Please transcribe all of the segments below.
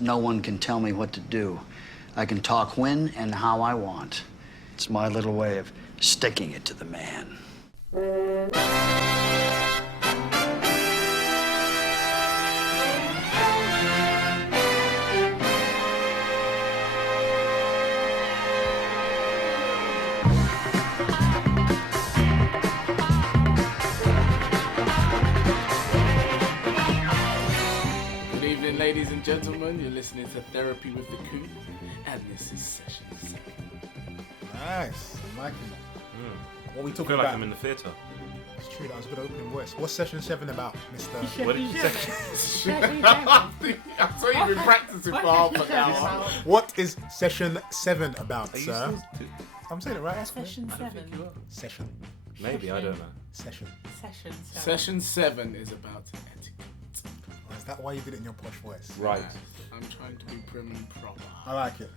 no one can tell me what to do. I can talk when and how I want. It's my little way of sticking it to the man. Ladies and gentlemen, you're listening to Therapy with the Coup, and this is session 7. Nice, I'm liking that. What are we I talking feel about? like I'm in the theatre. It's true, that was a good opening voice. What's session 7 about, Mr. What did you say? I saw you've been practicing for half an hour. What is session 7 about, Are you sir? still I'm saying it right. That's Session I don't think 7. you are. Session. Maybe, I don't know. Session. Session 7. Session 7 is about etiquette. Oh, is that why you did it in your posh voice? Right. I'm trying to be prim and proper. I like it.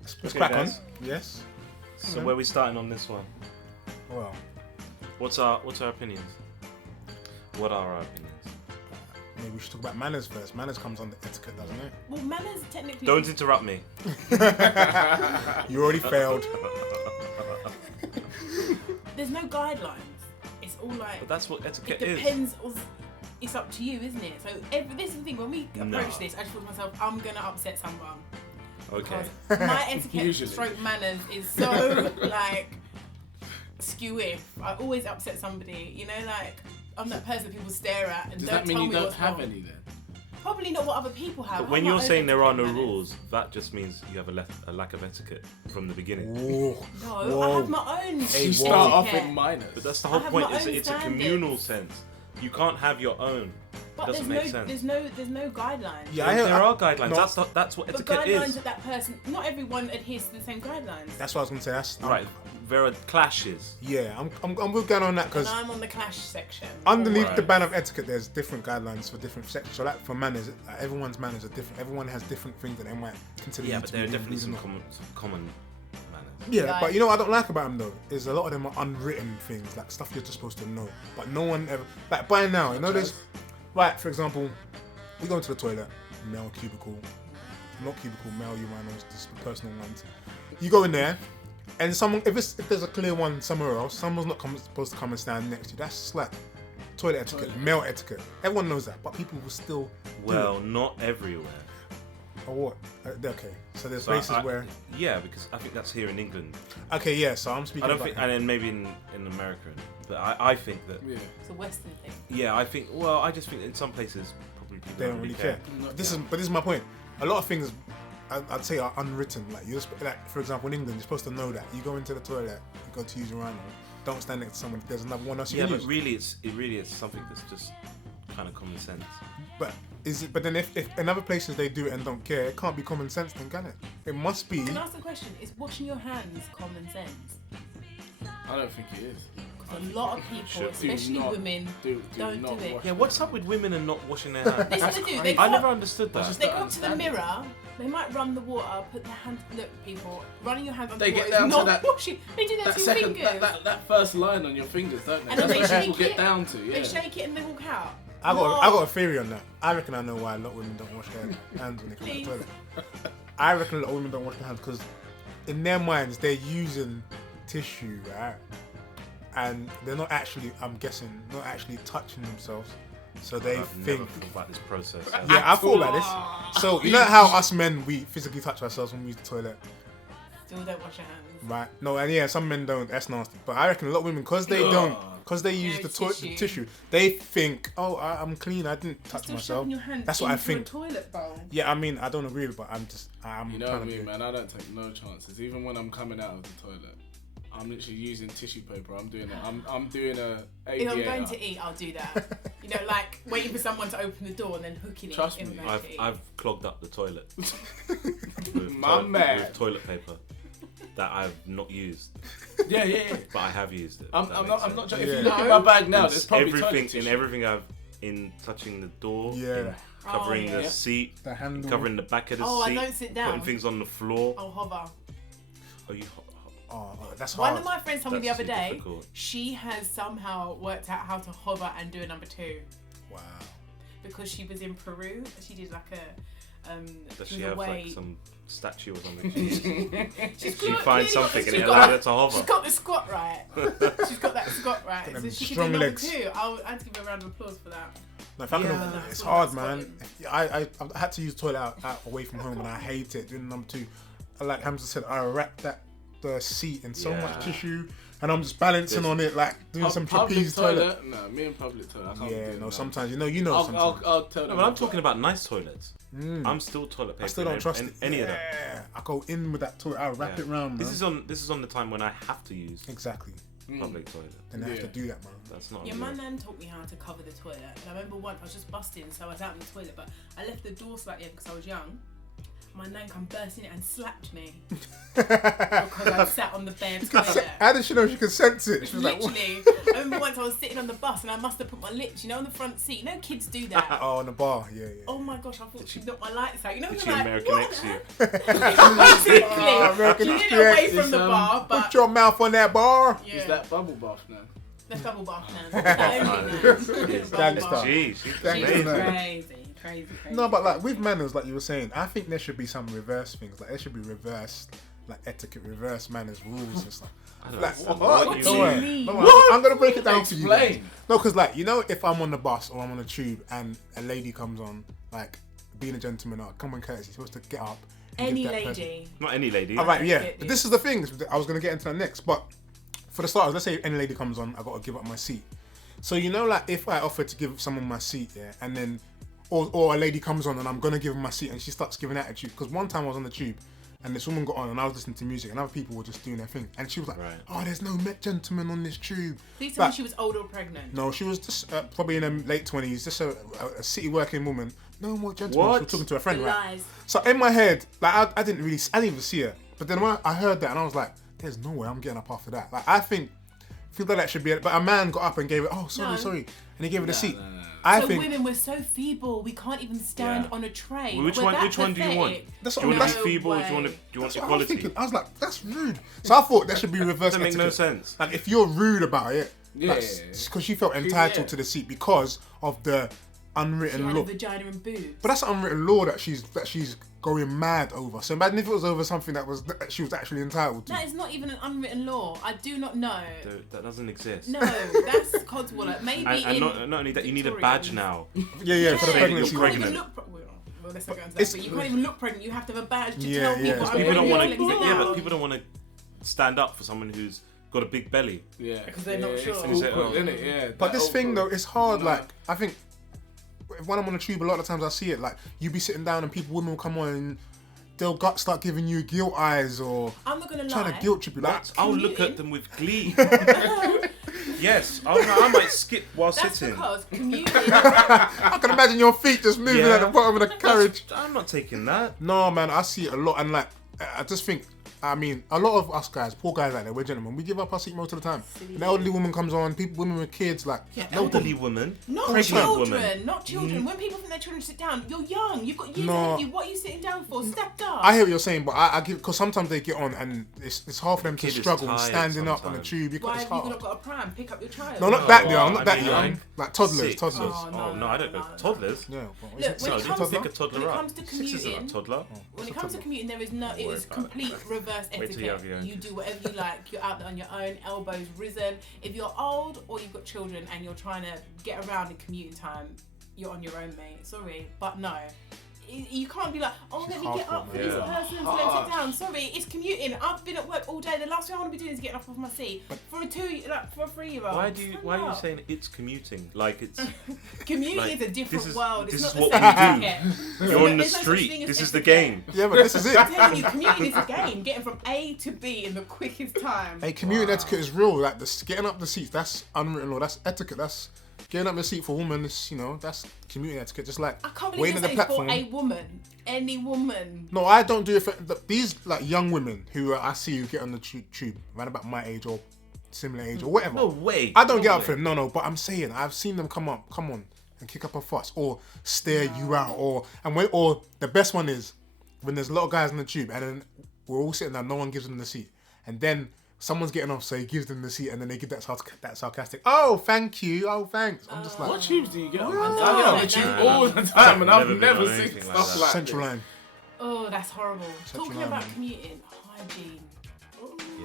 Let's Okay, crack on. guys. Yes. So where are we starting on this one? Well, What's our opinions? What are our opinions? maybe we should talk about manners first. Manners comes under etiquette, doesn't it? Well, manners technically. Don't interrupt me. You already failed. There's no guidelines. It's all like. But that's what it etiquette is. depends. It's up to you, isn't it? So this is the thing. When we approach this, I just thought to myself, I'm gonna upset someone. Okay. Because my etiquette Usually. stroke manners is so like skewy. I always upset somebody. You know, like I'm that person people stare at and Does don't that mean tell you me don't what's have wrong. any then? Probably not what other people have. But I when have my you're own saying there are no etiquette manners. rules, that just means you have a lack of etiquette from the beginning. Whoa. No, Whoa. I have my own. Hey, You whoa. start off etiquette. in minors. But that's the I whole have point. my It's, own it's a standards. communal sense. You can't have your own. But Doesn't there's make sense. there's no guidelines. Yeah, There are guidelines. No. That's what But etiquette guidelines is. that that person, not everyone adheres to the same guidelines. That's what I was gonna say. That's Right. There are clashes. Yeah, I'm going on that And because I'm on the clash section. underneath Right. the ban of etiquette, there's different guidelines for different sections. So, like for manners, everyone's manners are different. Everyone has different things that they might consider. Yeah, you but to there are be definitely rude some or not. common manners. Yeah, Like- but you know what I don't like about them though is a lot of them are unwritten things, like stuff you're just supposed to know, but no one ever. Like by now, you know, there's like for example, we go into the toilet, male cubicle, not cubicle, male urinals, just the personal ones. You go in there, and someone if there's a clear one somewhere else, someone's not supposed to come and stand next to you. That's just like toilet etiquette, male etiquette. Everyone knows that, but people will still. Well, not everywhere. Or what? Okay, so there's So places where. Yeah, because I think that's here in England. Okay, yeah. So I'm speaking I don't about. think, and then maybe in America. But I think that. Yeah. It's a Western thing. Yeah, I think. Well, I just think in some places probably people They don't really care. This is my point. A lot of things I'd say are unwritten. Like like for example, in England, you're supposed to know that you go into the toilet, you go to use your urinal, don't stand next to someone if there's another one else you Yeah, can but use. really it's something that's just kind of common sense. But is it? But then if in other places they do it and don't care, it can't be common sense then, can it? It must be. Can I ask the question? Is washing your hands common sense? I don't think it is. Because a lot of people, should. especially Do not- women, do don't not do it. wash Yeah, what's up with women and not washing their hands? This is what they do. They I go never up- understood that. They don't go up to the understand it. mirror. They might run the water, put their hand. Look, people, running your hands on They the get water down is to not that- washing. They do that, That to your second, fingers. that first line on your fingers, don't they? And then That's they what people shake get it. down to. Yeah. They shake it and they walk out. I got a theory on that. I reckon I know why a lot of women don't wash their hands when they come out Please. the toilet. I reckon a lot of women don't wash their hands because in their minds they're using tissue, right? And they're not actually, I'm guessing, not actually touching themselves. So they I've think. never thought about this process. Yeah, I thought about this. So you know how us men we physically touch ourselves when we use the toilet, Still don't wash your hands. right? No, and yeah, some men don't. That's nasty. But I reckon a lot of women, because they don't, because they use No the tissue. tissue, they think, oh, I'm clean. I didn't touch Still myself. shoving your hands That's what I into think. a toilet bowl. Yeah, I mean, I don't agree with it, but I'm You know trying what I to mean, be. man? I don't take no chances. Even when I'm coming out of the toilet, I'm literally using tissue paper. I'm doing a If I'm going aviator. to eat, I'll do that. You know, like waiting for someone to open the door and then hooking it. Trust if me, I'm going to eat. I've clogged up the toilet with, My man. with toilet paper that I've not used, Yeah. but I have used it. I'm if that not makes joking. sense. If you Yeah. look at my bag now, It's there's probably toilet everything tissue. in everything I've in touching the door, Yeah. in covering Oh, the yeah. seat, The handle. covering the back of the Oh, I seat, don't sit down. putting things on the floor. I'll hover. Are you? Oh, that's One hard. of my friends told me the That's other too day, difficult. she has somehow worked out how to hover and do a number 2 Wow. because she was in Peru. She did like Does she she was have away. like some statue or something? She She's finds clearly something got- and she's it got- allows her to hover. She's got the squat right. She's got that squat right. Got So them she can strong do number legs. 2. I'd give her a round of applause for that. No, if I can, Yeah. it's That's hard, what man. I'm I had to use the toilet out away from home, and I hate it. Doing number 2, like Hamza said, I wrap the seat in so Yeah. much tissue, and I'm just balancing on it, like doing some trapeze toilet. No, me and public toilet. I can't Yeah, do no, that. sometimes you know. I'll Sometimes tell No, them. but I'm talking about nice toilets. I'm still toilet paper. I still don't trust it. any of them. Yeah, I go in with that toilet. I wrap Yeah. it round, man. This is on the time when I have to use Exactly. public toilet. And I have to Yeah. do that, man. That's not. Yeah, on my me. nan taught me how to cover the toilet. And I remember once I was just busting, so I was out in the toilet, but I left the door slightly open because I was young. My nan come bursting it and slapped me because I sat on the bare toilet. How did she know she could sense it? She was like, what? Literally, I remember once I was sitting on the bus and I must have put my lips, on the front seat. You know, kids do that. Oh, on the bar. Yeah, yeah. Oh my gosh, I thought she knocked my lights out. You know, Did you're she like, American what X the you? heck? Basically, Oh, American she did it away Express. from the bar, but Put your mouth on that bar. yeah, Is that bubble bath now? that's double bath now. That only now. Gangster. Bubble bath. Jeez, she's She's Gangster. amazing. crazy. No, but like with manners, like you were saying, I think there should be some reverse things. Like there should be reverse, like etiquette, reverse manners, rules and stuff. I don't Like, understand what what you do mean. you mean? No, What? I'm gonna break it down for you. Explain. Guys. No, because like if I'm on the bus or I'm on a tube and a lady comes on, like being a gentleman or common courtesy, you're supposed to get up. And Any give that person- lady. Not any lady. All right, yeah. Get But it. this is the thing. I was gonna get into that next, but for the starters, let's say any lady comes on, I gotta give up my seat. So like if I offer to give someone my seat, yeah, and then or a lady comes on and I'm gonna give her my seat and she starts giving attitude. Because one time I was on the tube and this woman got on and I was listening to music and other people were just doing their thing and she was like, Right. "Oh, there's no gentleman on this tube." Please tell me Like, she was old or pregnant. no, she was just probably in her late 20s, just a city working woman. No more gentlemen. What? She was talking to a friend, right? Lies. So in my head, like I didn't even see her. But then when I heard that and I was like, "There's no way I'm getting up after that." Like I feel that should be it. But a man got up and gave it. Oh, sorry, No. sorry, and he gave it a seat. no. I So think women, we're so feeble. We can't even stand Yeah. on a train. Which We're one? that Which one do you want? pathetic. That's Do you what- want to No be feeble? Or do you want way. to? Do you want that's what I was equality? thinking. I was like, that's rude. So I thought there should be reverse Doesn't make no etiquette. sense. Like if you're rude about it, Yeah. because she felt entitled Yeah. to the seat because of the She unwritten had law. a vagina and boobs. But that's an unwritten law that she's going mad over. So imagine if it was over something that she was actually entitled to. That is not even an unwritten law. I do not know. That doesn't exist. No, that's codswallop. Maybe And in not only that, you need a Victorians. badge now. Yeah, for the Yeah, pregnancy. you one. can't even pregnant. look. Well, let's not go into that. But you can't even look pregnant. You have to have a badge to Yeah, tell yeah. people. Because I'm People don't want to. pregnant, let me sit Yeah, but down. people don't want to stand up for someone who's got a big belly. Yeah. Because they're not yeah, sure. It's And you say, awkward, oh. isn't it? Yeah. But that this thing though, awkward. it's hard. No. Like I think when I'm on a tube, a lot of times I see it. Like you be sitting down and women will come on and they'll start giving you guilt eyes or I'm not gonna trying lie. to guilt trip you. Like I'll look Commuting. at them with glee. Yes, I might skip while That's sitting. because commuting. I can imagine your feet just moving Yeah. at the bottom of the carriage. I'm not taking that. No, man, I see it a lot, and like, I just think, I mean, a lot of us guys, poor guys like that, we're gentlemen, we give up our seat most of the time. Silly. An elderly woman comes on, women with kids, like, no Elderly woman, Not pregnant children, woman. not children. When people think their children sit down, you're young. You've got years No. ahead of you. What are you sitting down for? Step up. I hear what you're saying, but I give, because sometimes they get on and it's hard for them to kid is struggle tired standing up on the sometimes. tube. Why It's have you hard. not got a pram? Pick up your child. No, not that Oh, young, not I that mean, young. Like toddlers, Six. toddlers. Oh, Oh no, I don't go no. toddlers. Yeah. Look, when No, it you comes can to- pick a toddler when it up. comes to 6 isn't a commuting, toddler. When it comes to commuting, there is no. It worry is about it. complete reverse Wait till you have etiquette. your own You kids. do whatever you like. You're out there on your own, elbows risen. If you're old or you've got children and you're trying to get around in commuting time, you're on your own, mate. Sorry, but no. You can't be like, oh, She's let me get hardcore, up for man. this Yeah. person to let them sit down. Sorry, it's commuting. I've been at work all day. The last thing I want to be doing is getting up off my seat for a 3-year-old. Why are you saying it's commuting? Like it's Commuting like, is a different this is- world. this It's is not what the we same do. etiquette. you're on the There's no such street. thing as This is the etiquette. game. Yeah, but this is it. I'm telling you, commuting is a game. Getting from A to B in the quickest time. Hey, commuting etiquette is real. Like getting up the seats, that's unwritten law. That's etiquette. That's getting up the seat for women. That's commuting etiquette. Just like I can't waiting believe at you the say for platform. a woman. Any woman. No, I don't do it for these like young women who I see who get on the tube around about my age or similar age or whatever. No way. I don't No get up way. for them. No, but I'm saying I've seen them come on, and kick up a fuss or stare you out or the best one is when there's a lot of guys on the tube and then we're all sitting there, no one gives them the seat, and then someone's getting off, so he gives them the seat, and then they give that sarcastic, "Oh, thank you, oh, thanks." I'm just like, What tubes do you get on? I I get on the know. tube all the time, and I've Never been never on seen anything like stuff that. like Central this. Line. Oh, that's horrible. Central Talking Line, about man. commuting, hygiene.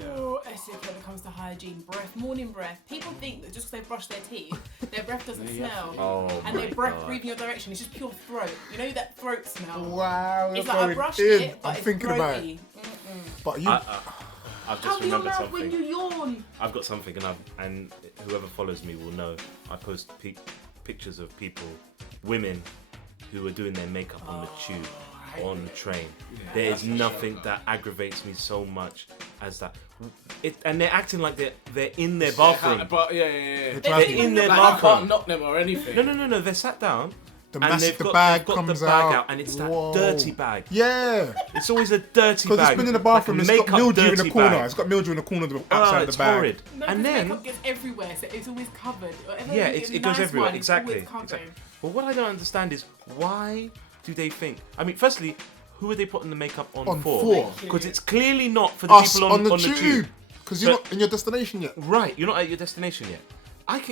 Oh, etiquette when it comes to hygiene, breath, morning breath. People think that just because they brush their teeth, their breath doesn't smell. Oh And my their breath God. breathing your direction. It's just pure throat. You know that throat smell? Wow, It's you're like I going brushed in. it, but I'm it's thinking about it. throaty. But you, I've How just do you remembered laugh when something. you yawn? I've got something, and whoever follows me will know. I post pictures of people, women, who are doing their makeup on the tube, on the train. There is nothing that aggravates me so much as that. And they're acting like they're in their bathroom. But yeah. They're in their Like, I bathroom. can't knock them or anything. No. They're sat down. the and massive, they've the got, bag they've got comes the bag out, and it's that Whoa. dirty bag. Yeah, It's always a dirty because bag. it's been in the bathroom. like it's a got mildew in the dirty corner. bag. It's got mildew in the corner of the Oh, outside it's the bag. horrid. No, And then, makeup gets everywhere, so it's always covered. Whatever yeah, you get it a goes nice everywhere. one, it's Exactly. always covered. Exactly. But what I don't understand is why do they think? I mean, firstly, who are they putting the makeup on, On for? for. Because it's clearly not for the Us people on the tube. tube, because you're But- not in your destination yet. Right, you're not at your destination yet.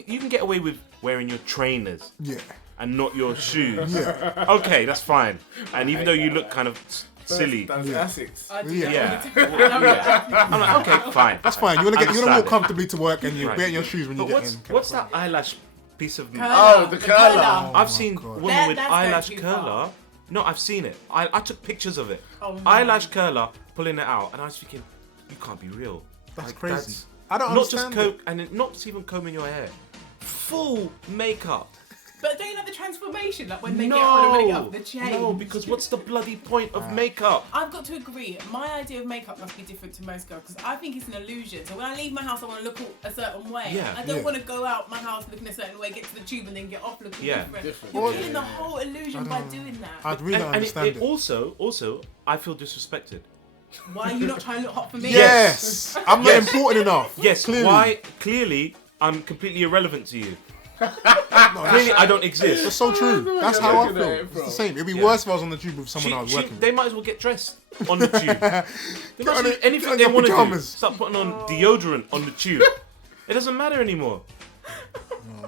You can get away with wearing your trainers Yeah, and not your shoes. yeah. Okay, that's fine. And even though you look kind of silly. That's Essex. I do Yeah. that Yeah. all the time. I'm like, okay, fine. That's fine. You want to Understand walk it. comfortably to work, and you Right. wear your shoes when you But get what's in. what's that eyelash piece of? Curler, Oh, the curler. I've my seen God. women with That's going eyelash too curler. far. No, I've seen it. I took pictures of it. Oh, no. Eyelash curler, pulling it out, and I was thinking, you can't be real. That's Like, crazy. I don't not just understand and not just even combing your hair. Full makeup. But don't you like the transformation? Like when they get on and when they get off the change. No, because what's the bloody point of makeup? I've got to agree, my idea of makeup must be different to most girls because I think it's an illusion. So when I leave my house, I want to look a certain way. Yeah. I don't Yeah. want to go out my house looking a certain way, get to the tube, and then get off looking Yeah. different. Different. You're Well, killing the whole illusion by doing that. I'd really don't and understand it also, I feel disrespected. Why are you not trying to look hot for me? Yes, I'm not Yes. important enough. Yes, clearly. why? Clearly, I'm completely irrelevant to you. Clearly, I don't It's exist. so true. That's how I looking at feel. it It's from. the same. It'd be Yeah. worse if I was on the tube with someone I was working They with. might as well get dressed on the tube. They Get on must do it- anything get on they your want to do. pajamas. Start putting on deodorant on the tube. It doesn't matter anymore.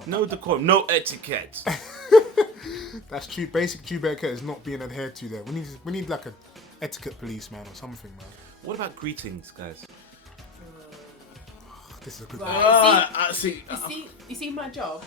No decorum, no etiquette. That's true. Basic tube etiquette is not being adhered to there. We need like a etiquette policeman or something, man. What about greetings, guys? This is a good Right. one. I see. You see my job?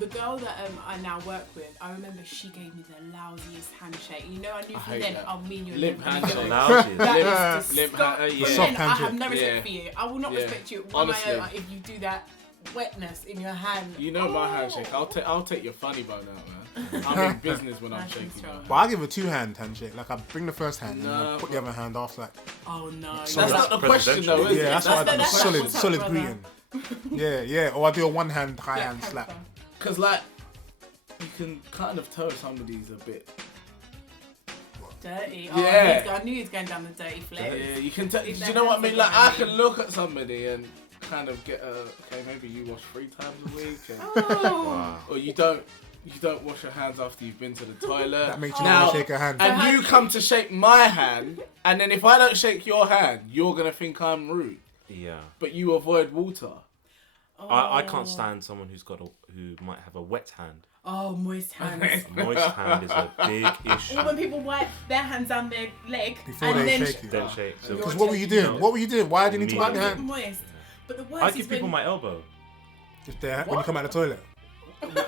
The girl that I now work with, I remember she gave me the lousiest handshake. You know, I knew from hate then that. I'll mean you a Limp limp handshake. Lousy. That Limp- is limp disgusting. yeah. The soft I have handshake. no respect Yeah. for you. I will not Yeah. respect you one Honestly. iota if you do that wetness in your hand. You know my Oh. handshake. I'll take your funny bone out, man. I'm in business when I'm Nice and shaking. strong. Man. But I give a two-hand handshake. Like I bring the first hand and No, I put the other hand after. Like, Oh no. That's Solid. not the question, though, is yeah, it? that's what I do. that's Solid, what's up, solid brother. greeting. Yeah. Or I do a one-hand high Black hand slap. pepper. Because like, you can kind of tell somebody's a bit. Dirty. Yeah. I knew he was going down the dirty flex. Yeah, you can tell. Do If you their know what I hands mean? are Like, I grimy. can look at somebody and kind of get a. Okay, maybe you wash 3 times a week, and, Oh. or you don't wash your hands after you've been to the toilet. That makes you Now- want to shake a hand. And you come to shake my hand, and then if I don't shake your hand, you're gonna think I'm rude. Yeah. But you avoid water. I can't stand someone who might have a wet hand. Oh, moist hands. Moist hand is a big issue. Or when people wipe their hands down their leg Before and they then shake you. Then shake. So Because what were you doing? What were you doing? Why did you need to wipe your keep hand? moist. But the I worst give is people when my elbow. Just there when you come out of the toilet.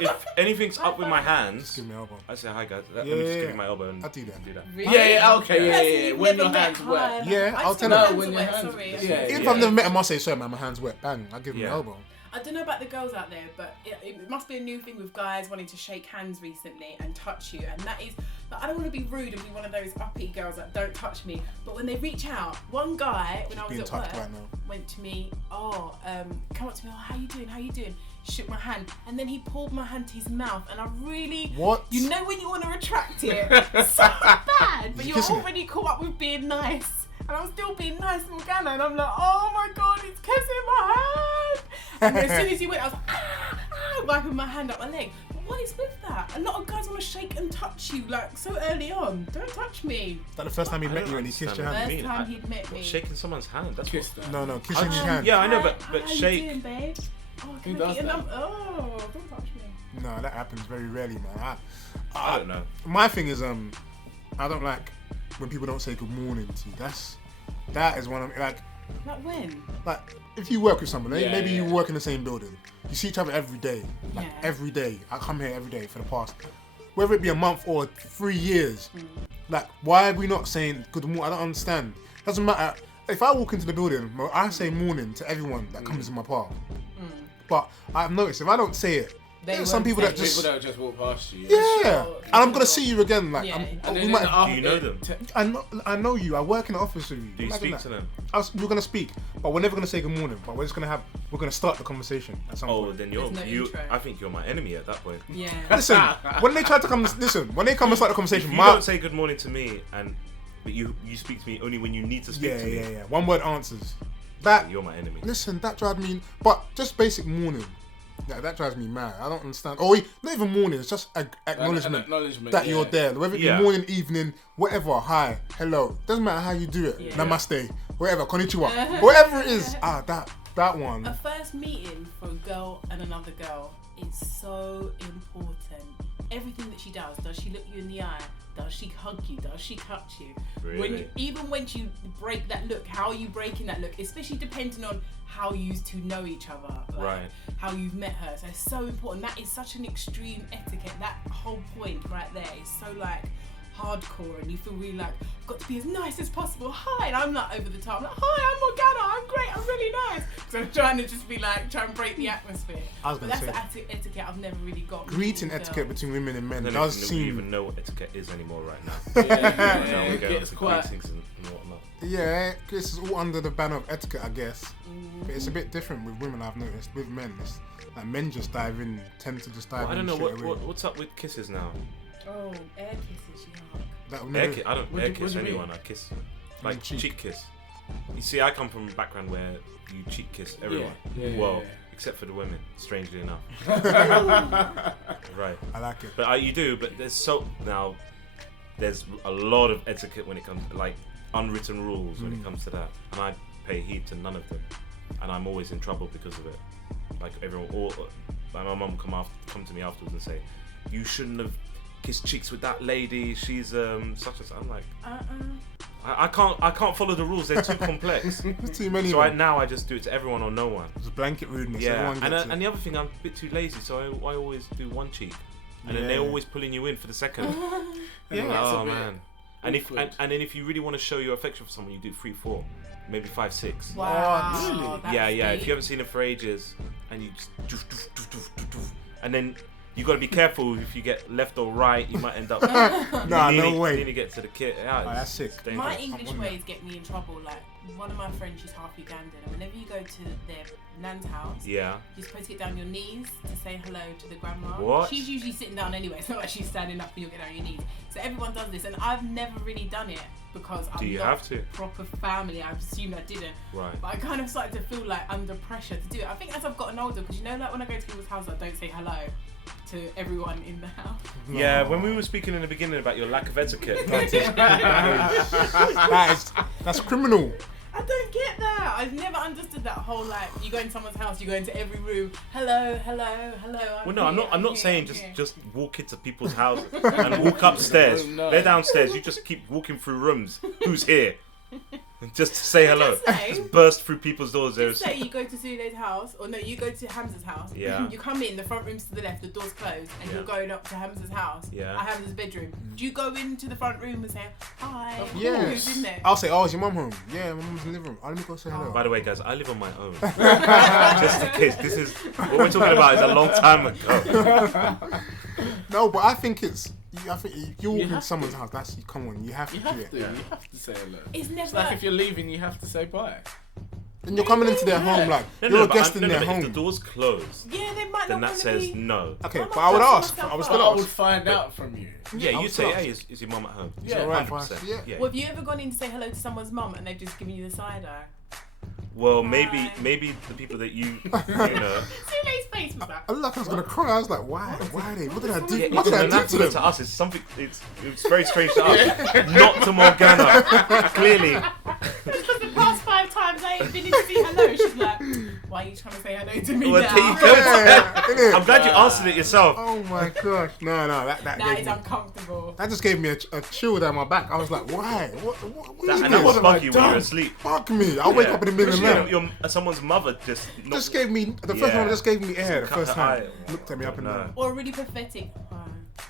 If anything's up with my hands, Give me an elbow. I say hi guys. Let Yeah, me just yeah, give yeah. you my elbow and I do that. Do that. Really? Yeah, okay, yeah, Person yeah, yeah. you've When never your met, hands hi, wet. like, Yeah, I I'll just tell know her. my No, hands when are your wet, hands- sorry. yeah. Even if I've never met him, I'll say, sorry man, my hand's wet. Bang, I'll give him Yeah. an elbow. I don't know about the girls out there, but it must be a new thing with guys wanting to shake hands recently and touch you. And that is, like, I don't want to be rude and be one of those uppy girls that don't touch me. But when they reach out, one guy, when I was Being at touched work, right now. went to me, come up to me, oh, how you doing? How you doing? Shook my hand. And then he pulled my hand to his mouth. And I really, What? you know when you want to retract it so bad, but you you're kissing it? already caught up with being nice. And I'm still being nice and Morgana, and I'm like, oh my god, he's kissing my hand. And as soon as he went, I was like, wiping my hand up my leg. But What is with that? A lot of guys want to shake and touch you like so early on. Don't touch me. Is that the first time he I met don't you and he kissed your understand hand? First time he'd met me. Shaking someone's hand. That's Kiss what. that. No, kissing his hand. Yeah, I know, but How shake. you doing, babe? Oh, Who can I does get your that? number? Oh, don't touch me. No, that happens very rarely, man. I don't know. My thing is, I don't like when people don't say good morning to you. That is one of like When? if you work with someone, Yeah, maybe you yeah. work in the same building, you see each other every day, like Yeah. every day. I come here every day for the past, whether it be a month or 3 years. Like, why are we not saying good morning? I don't understand. Doesn't matter. If I walk into the building, I say morning to everyone that comes in my park. But I've noticed if I don't say it, there's some won't people say that it. just People that just walk past you. yeah, Sure. and I'm gonna see you again. Like, Yeah. And we then might. Do you know them? I know you. I work in the office with you. Do you Imagine speak that. to them? We're gonna speak, but we're never gonna say good morning. But we're gonna start the conversation at some Oh, point. then There's no intro. I think you're my enemy at that point. Yeah. Listen, when they come and start the conversation, If you my don't say good morning to me, but you speak to me only when you need to speak to me, yeah. One word answers. That you're my enemy. listen, that drives me. But just basic morning. Yeah, that drives me mad. I don't understand. Or not even morning. It's just acknowledgement An acknowledgement, that you're yeah. there. Whether it be Yeah. morning, evening, whatever. Hi, hello. Doesn't matter how you do it. Yeah. Namaste, whatever. Konnichiwa, whatever it is. That one. A first meeting for a girl and another girl is so important. Everything that she does she look you in the eye? Does she hug you? Does she touch you? Really? Even when you break that look, how are you breaking that look? Especially depending on how you two know each other, like Right. how you've met her. So it's so important. That is such an extreme etiquette. That whole point right there is so like hardcore, and you feel really like I've got to be as nice as possible. Hi, and I'm like over the top. I'm like, hi, I'm Morgana. I'm great. I'm really nice. So I'm trying to just be like try and break the atmosphere. I was But gonna that's say the etiquette I've never really got. greeting with etiquette girls. between women and men I don't does even, we seem. even know what etiquette is anymore right now. Yeah, We it go gets to quite. greetings and whatnot. Yeah, this is all under the banner of etiquette, I guess. But it's a bit different with women. I've noticed with men, it's like men just tend to just dive Well, I in don't know straight away. what's up with kisses now. Oh, air kisses, yeah. That will Air never- kiss. I don't What air do- what kiss do you mean? anyone. I kiss like cheek. cheek kiss. You see, I come from a background where you cheek kiss everyone. Yeah, well, yeah. except for the women, strangely enough. Right. I like it. But you do. But there's a lot of etiquette when it comes to, like, unwritten rules when it comes to that, and I pay heed to none of them, and I'm always in trouble because of it. Like everyone, like my mum come to me afterwards and say, "You shouldn't have kissed cheeks with that lady. She's such and such." I'm like, I can't follow the rules. They're too complex. There's too many. So of them. now I just do it to everyone or no one. It's blanket rudeness. Yeah, Everyone gets it. and the other thing, I'm a bit too lazy, so I always do one cheek, and then Yeah. they're always pulling you in for the second. Yeah, Like, that's a oh bit man. And awkward. then if you really want to show your affection for someone, you do 3, 4, maybe 5, 6. Wow. really? That's Yeah. If deep. you haven't seen it for ages, and you just and then you got to be careful if you get left or right, you might end up. Nah, you no nearly- way. nearly get to the kid. Yeah, Oh, that's sick. dangerous. My English on ways get me in trouble. Like one of my friends, she's half Ugandan, and whenever you go to their nan's house, Yeah. you're supposed to get down your knees to say hello to the grandma. What? She's usually sitting down anyway. It's not like she's standing up and you'll get on your knees. So everyone does this, and I've never really done it because I'm you not have to? proper family. I assumed I didn't. Right. But I kind of started to feel like under pressure to do it. I think as I've gotten older, because you know, like when I go to people's houses, I don't say hello to everyone in the house. Yeah, when we were speaking in the beginning about your lack of etiquette, That's criminal. I don't get that. I've never understood that whole like you go in someone's house, you go into every room. Hello. well, no, I'm not here, saying I'm here. just walk into people's houses and walk upstairs. No. They're downstairs. You just keep walking through rooms. Who's here? Just to say hello. Just say- Just burst through people's doors. Just There's say you go to Sule's house, or no, you go to Hamza's house. Yeah. You come in, the front room's to the left, the door's closed, and Yeah. you're going up to Hamza's house. Yeah. Hamza's bedroom. Do you go into the front room and say hi? Yes. Who's in there? I'll say, oh, is your mum home? Yeah, my mum's in the living room. Let me go say hello. By the way, guys, I live on my own. Just in case. This is what we're talking about. Is a long time ago. No, but I think it's. I think if you walk into have someone's house, that's come on. You have to You do have it. to. You have to say hello. It's never. It's like if you're leaving, you have to say bye. And you're coming into their home like you're a guest in their If home. the door's closed, yeah, they might then not that want to says be. no. Okay, I'm but not I would dressing ask. myself I would up. still I would ask. find out from you. Yeah, I you would say, ask. hey, is your mum at home? Yeah, alright, 100%. yeah. Yeah. Well, have you ever gone in to say hello to someone's mum and they've just given you the side eye? Well, maybe the people that you know. Sule's face was that. I looked like I was gonna cry. I was like, why? Why they? What did I do? Yeah, What did I do to anathema them? to us. It's something. It's very strange to us. Not to Morgana. Clearly. Because the past 5 times I ain't been in to see hello, she's like, why are you trying to say hello to me Well, now? there you go. Yeah, innit? I'm glad you answered it yourself. Oh my gosh! No, that That gave is me, uncomfortable. that just gave me a chill down my back. I was like, why? What is And that this? would bug you when you're asleep. Fuck me! I'll wake up in the middle of the Especially night. someone's mother just. Just gave me the first Yeah. one. Just gave me air the Cut first her time. eye. Looked at me up and No. down. Or really pathetic. Oh,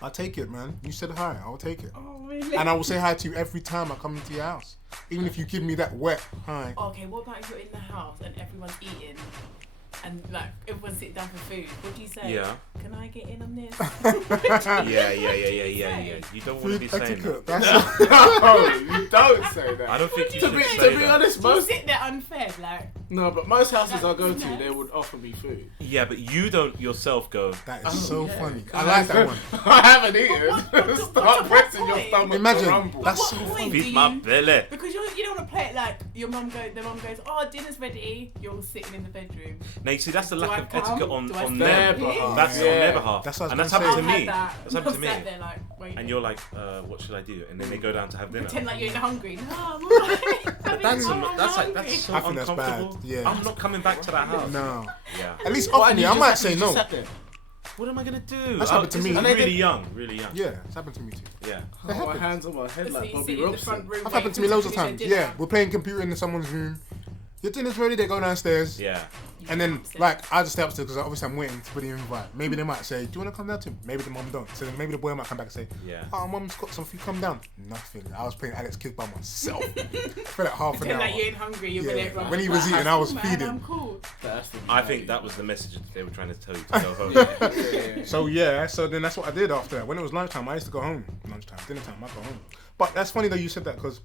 I'll take it, man. You said hi. I'll take it. really? And I will say hi to you every time I come into your house. Even if you give me that wet hi. Okay, what about if you're in the house and everyone's eating? And like everyone's sitting down for food. What do you say? Yeah. Can I get in on this? Yeah. You don't want to be Food saying etiquette. that. That's No, you don't say that. I don't think you To should be, say to be that. honest, Do you most sit there unfed like? no, but most houses I go to, That's they would offer me food. Yeah, but you don't yourself go. that is so yeah. funny. I like that one. I haven't What's eaten. the Start pressing your point? stomach Imagine, to rumble. that's What so point funny. do Feed my you- belly. Because you don't want to play it like your mum goes. The mum goes, oh, dinner's ready. You're all sitting in the bedroom. Now you see that's the Do lack I of come? etiquette on Do I on stay them. here? That's on Yeah. their behalf. That's what I was And that's gonna happened to say. I've me. had that. That's happened to me. I'm sat there like, wait. And you're like, what should I do? And then they go down to have dinner. Pretend like you're hungry. No, I'm alright. But that's so I think that's uncomfortable. bad, yeah. I'm not coming back to that house. No. Yeah. At least Why offer did me. you I just might have- say you just no. sat there? What am I gonna do? That's happened to me. I'm And really young, really young. Yeah, it's happened to me too. Yeah. Oh, my hands on my head So like you Bobby sit in the Robson. front room. That's happened to me loads of times. Yeah, we're playing computer in someone's room. Your dinner's ready. They go downstairs. Yeah. And then, like, I just stay upstairs because obviously I'm waiting for the invite. Maybe they might say, do you want to come down to him? Maybe the mum don't. So then maybe the boy might come back and say, Yeah. oh, mum's got something, come down. Nothing. I was playing Alex Kidd by myself for like half an Pretend hour. like you ain't hungry. You're Yeah. gonna When he was eating, I was Man, feeding. I'm cool. That's the I think that was the message that they were trying to tell you to go home. So yeah, so then that's what I did after that. When it was lunchtime, I used to go home. Lunchtime, dinner time, I go home. But that's funny that you said that because,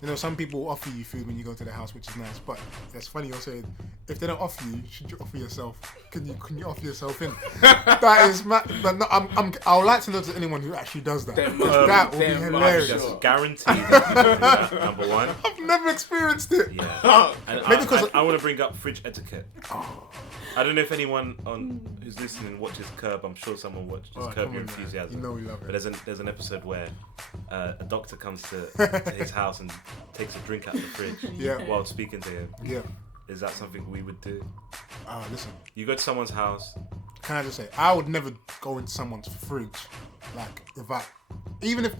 you know, some people offer you food when you go to their house, which is nice. But that's funny you're saying, if they don't offer you, should you offer yourself? Can you offer yourself in? That is mad. But no, I would like to know to anyone who actually does that. That would be them hilarious. Sure. Just guaranteed. that, number one. I've never experienced it. Yeah. And Maybe because I want to bring up fridge etiquette. I don't know if anyone who's listening watches Curb. I'm sure someone watches Alright, Curb come Your on, man. Enthusiasm. You know we love it. But there's an episode where a doctor comes to his house and takes a drink out of the fridge Yeah. while speaking to him. Yeah. Is that something we would do? Listen. You go to someone's house. Can I just say, I would never go into someone's fridge, like even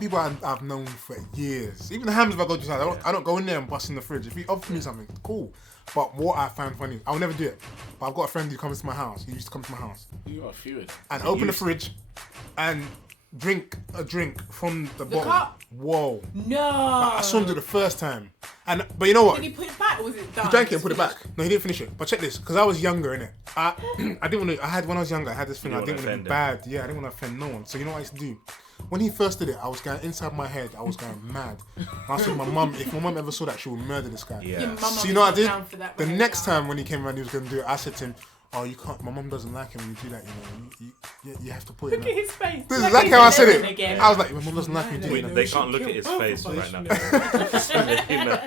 people I've known for years, even the Hams if I go to his house, I don't go in there and bust in the fridge. If he offers me something, cool. But what I found funny, I will never do it. But I've got a friend who comes to my house. He used to come to my house You got a few of them. and open the fridge and drink a drink from the bottle. cup? Whoa! No. I saw him do it the first time, but you know what? Did he put it back or was it done? He drank it and put it back. No, he didn't finish it. But check this, because I was younger, innit? I didn't want to. When I was younger, I had this thing. You I didn't didn't want to wanna be bad. Yeah, I didn't want to offend no one. So you know what I used to do? When he first did it, I was going inside my head. I was going mad. I said, my mum, if my mum ever saw that, she would murder this guy. Yeah. Your mum So you know what I was did? down for that The behaviour. next time when he came around, he was going to do it. I said to him, "Oh, you can't. My mum doesn't like it when you do that. You have to put it." Look at his face. This is Like exactly he's how I said living it. again. I was like, "My mum doesn't like me doing that." They can't look at his face right now. You know?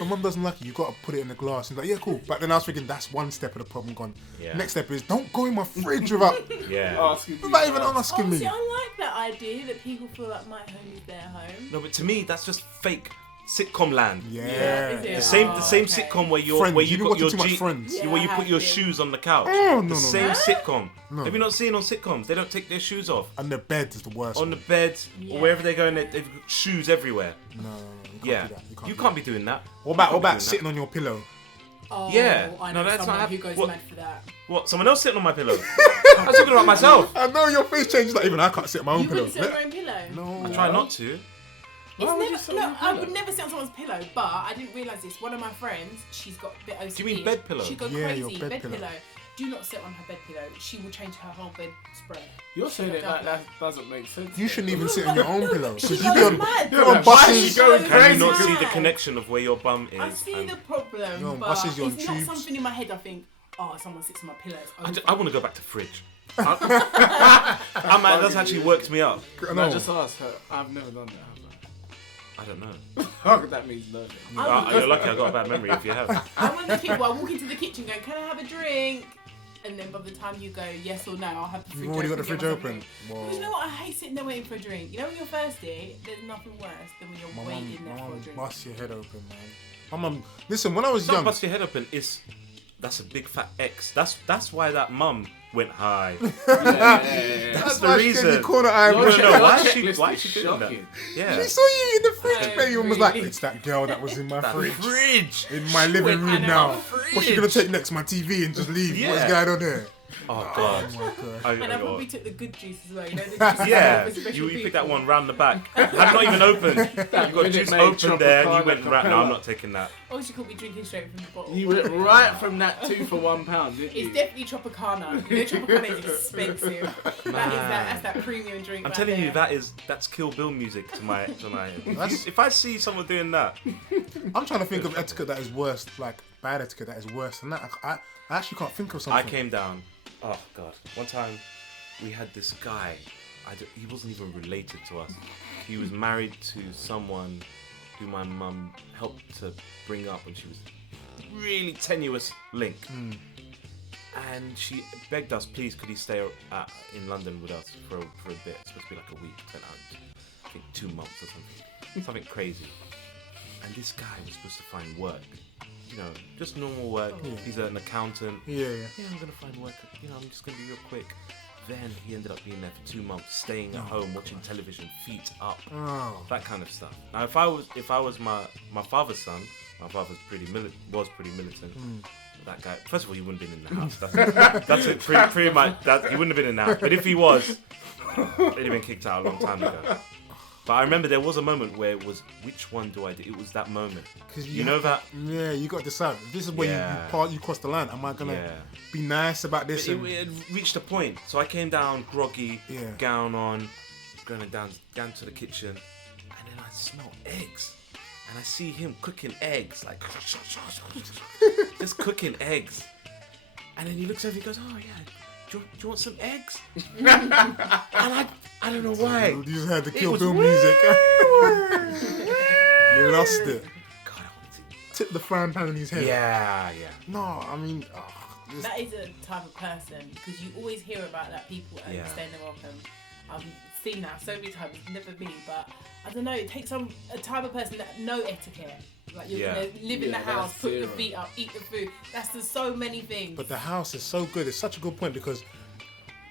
My mum doesn't like it. You got to put it in the glass. He's like, "Yeah, cool." But then I was thinking, that's one step of the problem gone. Yeah. Next step is don't go in my fridge without. Yeah. Asking you Not even to- asking Oh, me. see, I like that idea that people feel like my home is their home. No, but to me, that's just fake sitcom land. Yeah. Is it? The same Okay. sitcom where you're Friends, where you you be got your watching too much Friends. Yeah, where I you put have your been. shoes on the couch. Oh, no, the no, same no. sitcom. No. Have you not seen on sitcoms? They don't take their shoes off And the bed is the worst. on the bed Yeah. or wherever they go, and they've got shoes everywhere. No, you can't Yeah, do that. you can't be doing that. What about You can't be doing sitting on your pillow? Oh, Yeah. I No, know that's not someone hap- who goes what- mad for that. that. What? Someone else sitting on my pillow? I'm talking about myself. I know your face changes. Like even I can't sit on my own You pillow. wouldn't sit on your own pillow? No. I try not to. It's Why would you never, sit on your look, I pillow? would never sit on someone's pillow, but I didn't realise this. One of my friends, she's got a bit OCD. Do you mean bed pillow? She goes Yeah, crazy. your bed pillow. Do not sit on her bed pillow. She will change her whole bed spread. You're She saying got it like double. that doesn't make sense. You shouldn't even No, sit on your own pillow she because goes you be on. mad. You're on Like, why is buses. she going She Can crazy? you not see the mad. connection of where your bum is? I see and- the problem, You're on but buses, you're on it's not tubes. something in my head I think, oh, someone sits on my pillow. I want to go back to fridge. That's actually worked me up. No, No. just ask her. I've never done that. Have I? I don't know. That means no. You're lucky I got a bad memory if you have. I'm one of the people. I walk into the kitchen going, "Can I have a drink?" And then by the time you go yes or no, I'll have the fridge. You've already got the fridge get myself a open. drink. Whoa. Because you know what? I hate sitting there waiting for a drink. You know when you're thirsty, there's nothing worse than when you're waiting there for a drink. Bust your head open, man. My mum, listen, when I was It's not young, bust your head open. That's a big fat X. That's why that mum went high. That's the why she gave reason. you corner eye. No, Why no, why is checklist she is doing that? shocking. Yeah. She saw you in the fridge, Oh, baby, and was like, really? "It's that girl that was in my fridge, Fridge. in my living room went, now. "I know, What's she gonna take next? My TV and just leave? Yeah. What's going on there?" Oh god. Oh my god. And I probably took the good juice as well. You know, the juice Yeah, for special you picked people. that one round the back. Had not even opened. You got Minute juice Maid open there, and you Tropicana went right. No, Capella. I'm not taking that. Or she could be drinking straight from the bottle. You went right from that 2 for £1, didn't you? It's definitely Tropicana. You know, Tropicana is expensive. That's that premium drink. I'm right telling you, there. that's Kill Bill music to my That's- If I see someone doing that, I'm trying to think of etiquette that is worse, like bad etiquette that is worse than that. I actually can't think of something. I came down. Oh god! One time, we had this guy. He wasn't even related to us. He was married to someone who my mum helped to bring up when she was really tenuous link. And she begged us, please, could he stay in London with us for a bit? It's supposed to be like a week, I think 2 months or something crazy. And this guy was supposed to find work. You know, just normal work. Yeah. He's an accountant. Yeah. Yeah, I'm gonna find work. You know, I'm just gonna be real quick. Then he ended up being there for 2 months, staying at home, watching television, feet up, Oh. that kind of stuff. Now, if I was my father's son, my father's pretty militant. That guy, first of all, he wouldn't have been in the house. That's it. Pretty much. He wouldn't have been in the house. But if he was, he'd have been kicked out a long time ago. But I remember there was a moment where it was, which one do I do? It was that moment. Cause You know that? Yeah, you got to decide. This is where you cross the line. Am I gonna be nice about this? It had reached a point. So I came down groggy, Yeah. gown on, going down to the kitchen, and then I smell eggs. And I see him cooking eggs, like just cooking eggs. And then he looks over and he goes, "Oh yeah, do you want some eggs?" And I don't know why. You just heard the It Kill was Bill music. You lost it. God, I wanted Tip the frying pan in his to. head. Yeah. No, I mean, That is a type of person because you always hear about that people overstaying their welcome. I've seen that so many times, never me, but I don't know. It takes a type of person that know etiquette. Like you're gonna live in the house, that's put your zero. feet up, eat the food. There's so many things. but the house is so good. It's such a good point because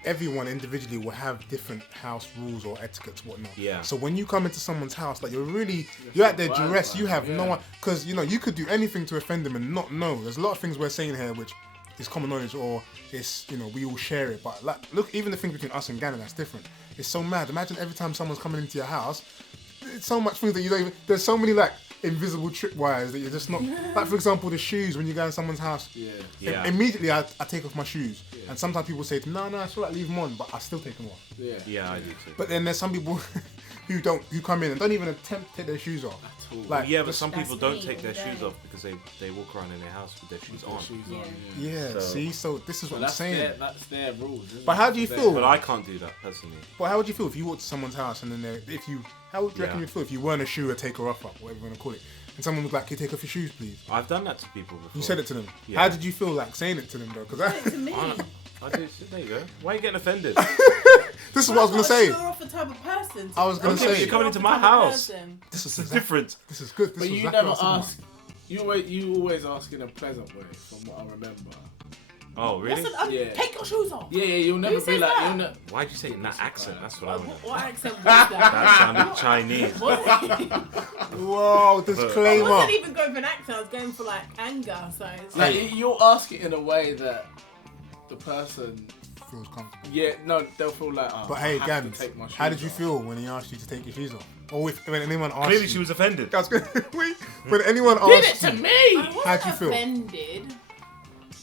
everyone individually will have different house rules or etiquettes, whatnot. Yeah. So when you come into someone's house, like you're at their Right, duress. You right, have no yeah. one, because you know you could do anything to offend them and not know. There's a lot of things we're saying here which is common knowledge or it's we all share it. But like, look, even the thing between us and Ghana, that's different. It's so mad. Imagine every time someone's coming into your house, it's so much things that you don't even. There's so many like invisible tripwires that you're just not. Like for example, the shoes when you go in someone's house. Yeah. Immediately I take off my shoes, and sometimes people say to me, no, it's all right, leave them on, but I still take them off. Yeah, I do too. But then there's some people who come in and don't even attempt to take their shoes off. Like Yeah, but some people That's don't me take their all shoes day. off because they walk around in their house with their shoes on. yeah, So- see, so this is what I'm That's saying. that's their rules. Isn't But it? how do you That's feel? But I can't do that personally. But how would you feel if you walked to someone's house and then how would you reckon Yeah. you'd feel if you weren't a shoe or taker upper, whatever you want to call it, and someone was like, "Can you take off your shoes, please?" I've done that to people before. You said it to them. Yeah. How did you feel like saying it to them though? Because to me. I do. There you go. Why are you getting offended? this is what I was gonna say. You're off the type of person. I was gonna Okay, but say- you're coming into my house. This is It's different. This is good. This But was you exactly never what I was ask. You always ask in a pleasant way, from what I remember. Oh, really? Yeah. Take your shoes off. Yeah, you'll never Who be says like. that? You'll ne- Why'd you say it in that accent? That's what I want to know. What accent was that? That sounded Chinese. What? Whoa, I disclaimer. wasn't even going for an accent. I was going for like anger. So it's like, like you'll ask it in a way that the person. Feels comfortable. Yeah, no, they'll feel like. Oh, But hey, I have Gans, to take my how did shoes you off. feel when he asked you to take your shoes off? Or when anyone asked Clearly, you? she was offended. I was gonna, wait, when anyone Did it asked to you, me. I wasn't How'd you feel? offended.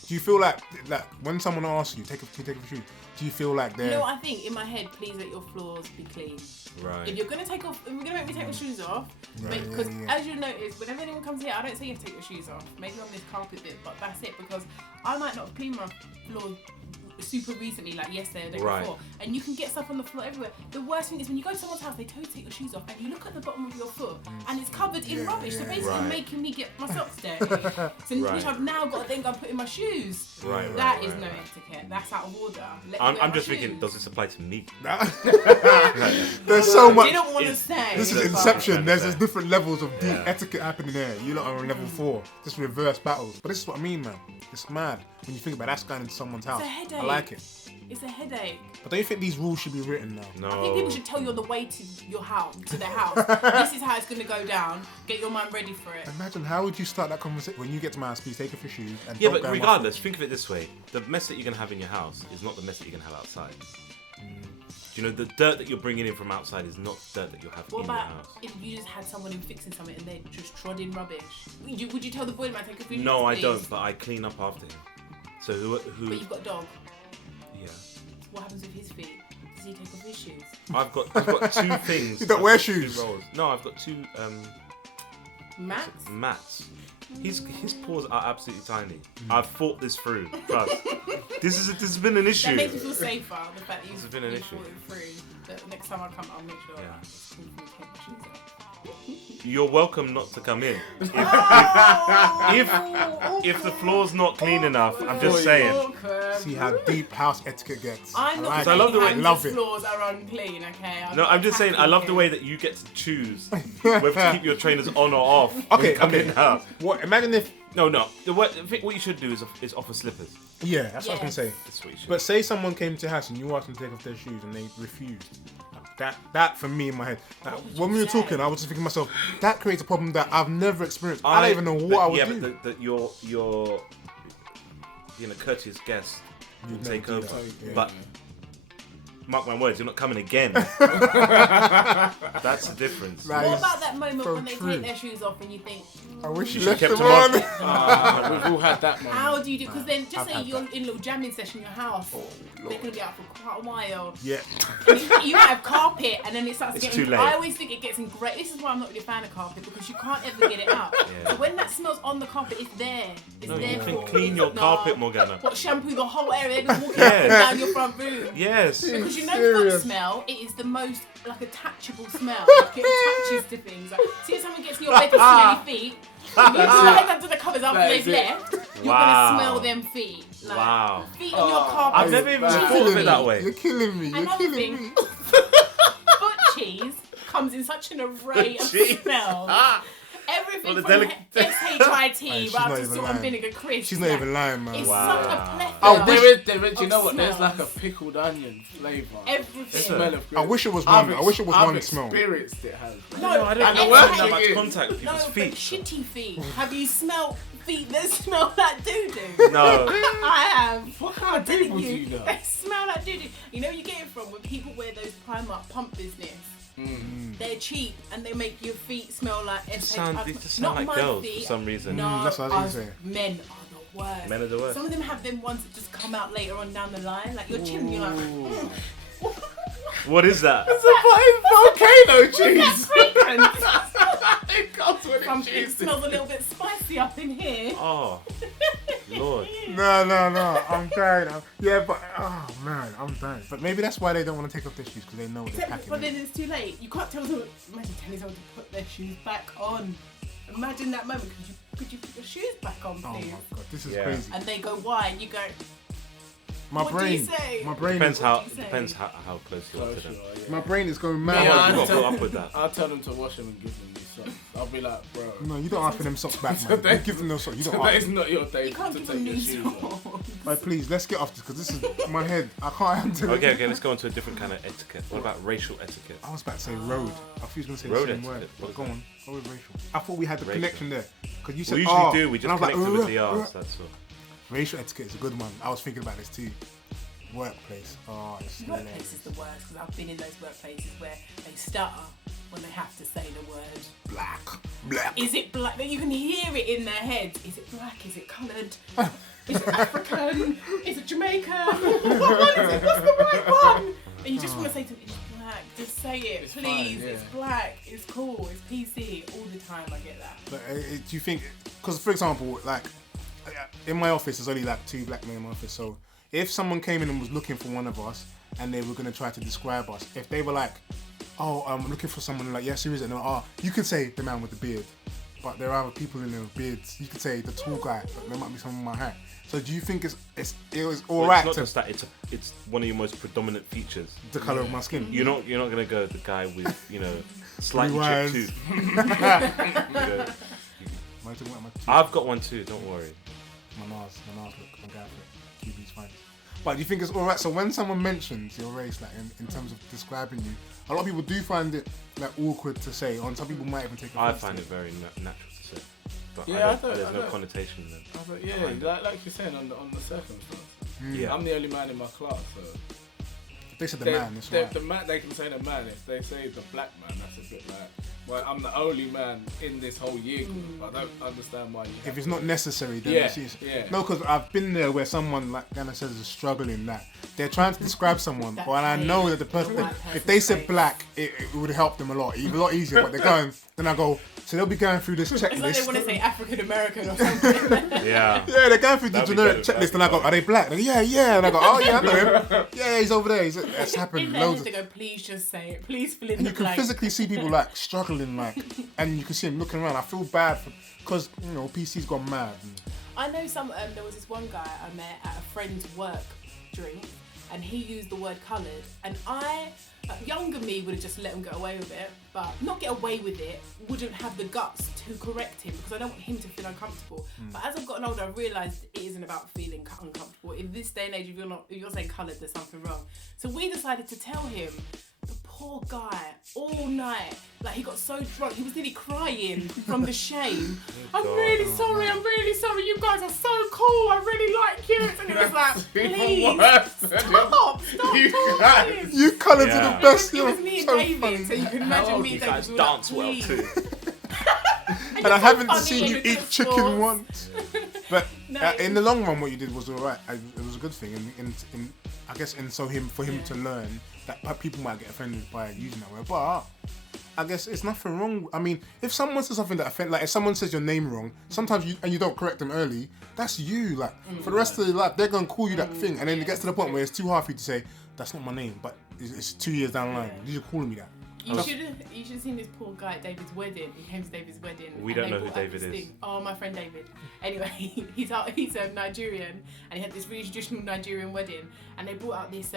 do you feel like when someone asks you, can you take off your shoes? Do you feel like You they're know what I think? In my head, please let your floors be clean. Right. If you're gonna make me take my shoes off, Right, because yeah. as you notice, whenever anyone comes here, I don't say you have to take your shoes off. Maybe on this carpet bit, but that's it because I might not clean my floors super recently, like yesterday or the day Right. before, and you can get stuff on the floor everywhere. The worst thing is when you go to someone's house, they tell you to take your shoes off, and you look at the bottom of your foot, and it's covered in rubbish. So basically, Right. making me get my socks dirty. So which I've now got to then go put in my shoes. Right, That right, is right, no right. etiquette. That's out of order. Let me I'm wear my just thinking, shoes. does this apply to me? There's so I much. didn't want to It's- say. This is That's Inception. fine. There's different levels of deep Yeah. etiquette happening there. You lot are on level 4. Just reverse battles. But this is what I mean, man. It's mad when you think about that's going into someone's house. It's a headache. I like it. It's a headache. But don't you think these rules should be written now? No. I think people should tell you on the way to your house, to their house. This is how it's going to go down. Get your mind ready for it. Imagine how would you start that conversation when you get to my house? Please take off your shoes and Yeah, don't but go in my regardless, think of it this way: the mess that you're gonna have in your house is not the mess that you're gonna have outside. You know, the dirt that you're bringing in from outside is not dirt that you'll have What in your about house. if you just had someone who fixing something and they just trod in rubbish? Would you tell the boiler man take a few No, I please? don't. But I clean up after him. So who? But you've got a dog. Yeah, What happens with his feet? Does he take off his shoes? I've got two things. You don't wear I've got two shoes? rolls. No, I've got two Mats? mats. His paws are absolutely tiny. I've thought this through. Trust. This has been an issue. That makes me feel safer. The fact that This you've has been an you've issue. thought it through. That next time I come, I'll make sure Yeah. it's cool for me to take my shoes off. You're welcome not to come in. If the floor's not clean enough, I'm just saying. Welcome. See how deep house etiquette gets. I'm not like I saying love the way- houses' love it. floors are unclean, okay? No, I'm just saying. I love the way that you get to choose whether to keep your trainers on or off. Okay, come okay. in and out. What? Imagine if. No. I think what you should do is offer slippers. Yeah, that's what I was gonna Yes. say. That's what you should. But say someone came to your house and you asked them to take off their shoes and they refused. That for me in my head. When we were say? talking, I was just thinking to myself, that creates a problem that I've never experienced. I don't even know what I would do. Yeah, but your courteous guest will You'd take never do over. that, yeah. But mark my words, you're not coming again. That's the difference. That What is about that moment so when they true. take their shoes off and you think, I wish you You left should've them kept on. them We've all had that moment. how do you do? Because then just I've say had you're that. in a little jamming session in your house. They're going to be out for quite a while. Yeah. You might have carpet and then it starts It's getting... too late. I always think it gets in great... This is why I'm not really a fan of carpet, because you can't ever get it out. Yeah. So when that smells on the carpet, it's there. It's No, there you can for- clean your No. carpet, Morgana. What, shampoo the whole area, just walking Yes. up and down your front room. Yes. Because you know Serious. foot smell, it is the most like attachable smell. Like it attaches to things. Like, see if someone gets in your bed with smelly feet, you put your head under the covers after That they've is it. left, you're Wow. gonna smell them feet. Like, Wow. feet on your carpet. I've never even You're thought of it that way. You're killing me. You're Another killing thing. me. Foot cheese comes in such an array of cheese. smells. Everything Well, the from delic- SHIT she's right not to even salt and lying. vinegar crisp. She's not even lying, man. It's Wow. such a plethora. I wish- There is, you know of what? There's like a smells. pickled onion flavour. Everything. Smell of I wish it was I've one. I wish it was I've one smell. experienced it, has. No, I don't And know the why worst that thing much is- contact with No, people's but feet. shitty feet. Have you smelled feet that smell like doo-doo? No. I have. What kind of I'm telling people do you know? They smell like doo-doo. You know where you get it from? When people wear those Primark pump business. They're cheap and they make your feet smell like They just SHIT. sound Not like my girls feet. for some reason. No, that's what I was gonna say. men are the worst. Men are the worst. Some of them have them ones that just come out later on down the line. Like you're chilling, you're like, What is that? It's a volcano cheese. fragrance. It comes with It cheese. smells a little bit spicy up in here. Oh, Lord. No, I'm dying. Yeah, but oh man, I'm dying. But maybe that's why they don't want to take off their shoes because they know what they're Except, packing. but in. then it's too late. You can't tell them. Imagine telling someone to put their shoes back on. Imagine that moment. Could you put your shoes back on, Oh my please? god, this is Yeah. crazy. And they go, why? And you go, My what do brain, you say? my brain, Depends is, how What do you say? depends how close you are to them. my brain is going Yeah, mad. You I got to tell- put up with that. I'll tell them to wash them and give them these socks. I'll be like, bro, No, you don't ask for them socks back, man. Today- You give them those socks. You don't today's ask. not your day You can't to give take them your new shoes off. songs. Right, please, let's get off this because this is my head. I can't handle it. Okay, let's go on to a different kind of etiquette. What about racial etiquette? I was about to say road. I thought you was going to say Road the same etiquette. word. What But is go that? on. Go with racial. I thought we had the Racial. connection there. Because you said, We usually oh, do. We and just I was like, connected with the R's. That's all. Racial etiquette is a good one. I was thinking about this too. Workplace. Oh, it's Workplace hilarious. is the worst because I've been in those workplaces where they stutter when they have to say the word. Black. Is it black? You can hear it in their heads. Is it black? Is it coloured? Is it African? Is it Jamaican? What one is it? What's the right one? And you just want to say to them, it's black. Just say it, It's please. fine, yeah. It's black. It's cool. It's PC. All the time I get that. But do you think, because for example, like in my office, there's only like 2 black men in my office, so if someone came in and was looking for one of us and they were going to try to describe us, if they were like, oh, I'm looking for someone, like, yes, who is it? No, you could say the man with the beard, but there are other people in there with beards. You could say the tall guy, but there might be someone my height. So do you think it was all right? It's not just that. It's one of your most predominant features. The colour of my skin. You're not gonna go the guy with slightly Blue chipped eyes. tooth. Am I talking about my tooth? I've got one too. Don't worry. My nose look, my guy for it. QB's fine. But do you think it's all right? So when someone mentions your race, like in terms of describing you, a lot of people do find it like awkward to say, or some people might even take offense. I find it very natural to say, but Yeah, there's no connotation then. I thought, yeah, like you're saying on the circumstance. Yeah. I'm the only man in my class, so. They said the man, that's right. The man, they can say the man. If they say the black man, that's a bit like, well, I'm the only man in this whole year group. I don't understand why you. If it's not necessary, then yeah. No, because I've been there where someone, like Ghana says, is struggling. That they're trying to describe someone, That and I face, know that the person, the white if they said person's black, it would help them a lot easier. But they're going, then I go, so they'll be going through this It's like they checklist. want to say African American or something. Yeah. Yeah, they're going through the That'd be generic better. checklist, and I go, are they black? They go, yeah. And I go, oh yeah, I know him. Yeah, he's over there. That's In happened their loads. heads, they go, please just say it. Please fill in And the you can blank. physically see people like struggling, like, and you can see them looking around. I feel bad because PC's gone mad. I know there was this one guy I met at a friend's work drink, and he used the word coloured, and younger me would have just let him get away with it, but not get away with it, wouldn't have the guts to correct him because I don't want him to feel uncomfortable. But as I've gotten older, I've realised it isn't about feeling uncomfortable. In this day and age, if you're saying coloured, there's something wrong. So we decided to tell him. The poor guy, all night, like he got so drunk, he was nearly crying from the shame. I'm really sorry, you guys are so cool, I really like you. And he was like, please, stop talking. You colours are the best. It was me and so David, funny. so you can imagine me and You David. guys we were dance like, well please. too. And I haven't funny seen you and eat good chicken sauce. once. But No. in the long run, what you did was alright. It was a good thing, and I guess, and so for him to learn that people might get offended by using that word. But I guess it's nothing wrong. I mean, if someone says something that offends, like if someone says your name wrong, sometimes you don't correct them early. That's you. Like for the rest of your life, they're gonna call you that thing, and then it gets to the point where it's too hard for you to say that's not my name. But it's 2 years down the line. You're calling me that. You should have seen this poor guy at David's wedding. He came to David's wedding. We and don't they know who brought out David this is. thing. Oh, my friend David. Anyway, he's Nigerian, and he had this really traditional Nigerian wedding, and they brought out this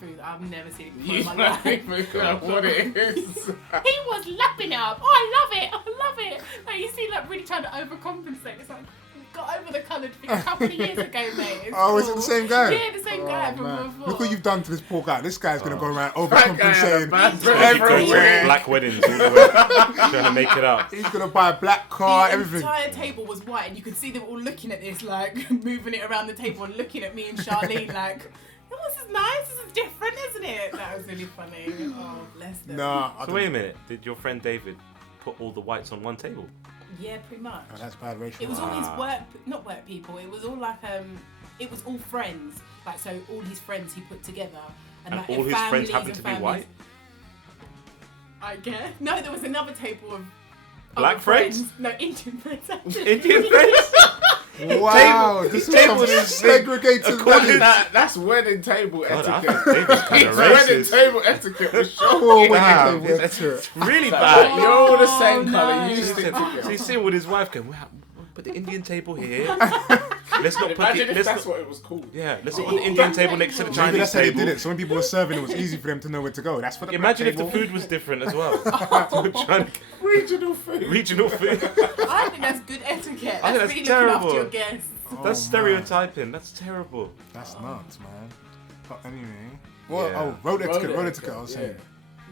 food that I've never seen before in my life. What it is. He was lapping it up. Oh, I love it. Like, you see, like really trying to overcompensate. It's like got over the coloured thing a couple of years ago, mate. It's Oh, is it cool. the same guy? Yeah, the same guy from Man. before. Look what you've done to this poor guy. This guy's gonna go around That guy had a overcompensating bad Go everywhere. to black weddings all the way, trying to make it up. He's gonna buy a black car, The everything. entire table was white, and you could see them all looking at this, like moving it around the table and looking at me and Charlene, like, "Oh, this is nice. This is different, isn't it?" That was really funny. Oh, bless them. Nah, I So don't- wait a minute. Did your friend David put all the whites on one table? Yeah, pretty much. Oh, that's bad racial. It was all his not work people. It was all like it was all friends. Like, so all his friends he put together, And like all his friends families happened and to be families. white? I guess. No, there was another table of Black other friends? No, Indian friends. Actually. Indian friends? Wow, this is table some is segregated according wedding. That's wedding table God, I etiquette. think David's kind His of wedding racist. table etiquette was Oh, shocking. Wow, wedding table that's etiquette. really Like, bad. You're all the same Oh, colour. no. You stick together. So he's sitting with his wife going, wow, we'll put the Indian table here. Let's not put Imagine the, if let's that's not, what it was called. yeah, let's not put the Indian table next to the Maybe Chinese that's how they table. did it. So when people were serving, it was easy for them to know where to go. That's for the Imagine black if the table. food was different as well. We're trying to Regional food. regional food. I think that's good etiquette. I think That's that's really terrible. looking after your guests. Oh, That's man. stereotyping. That's terrible. That's nuts, man. But anyway, well, Yeah. oh, road etiquette. Road etiquette, etiquette. I was saying.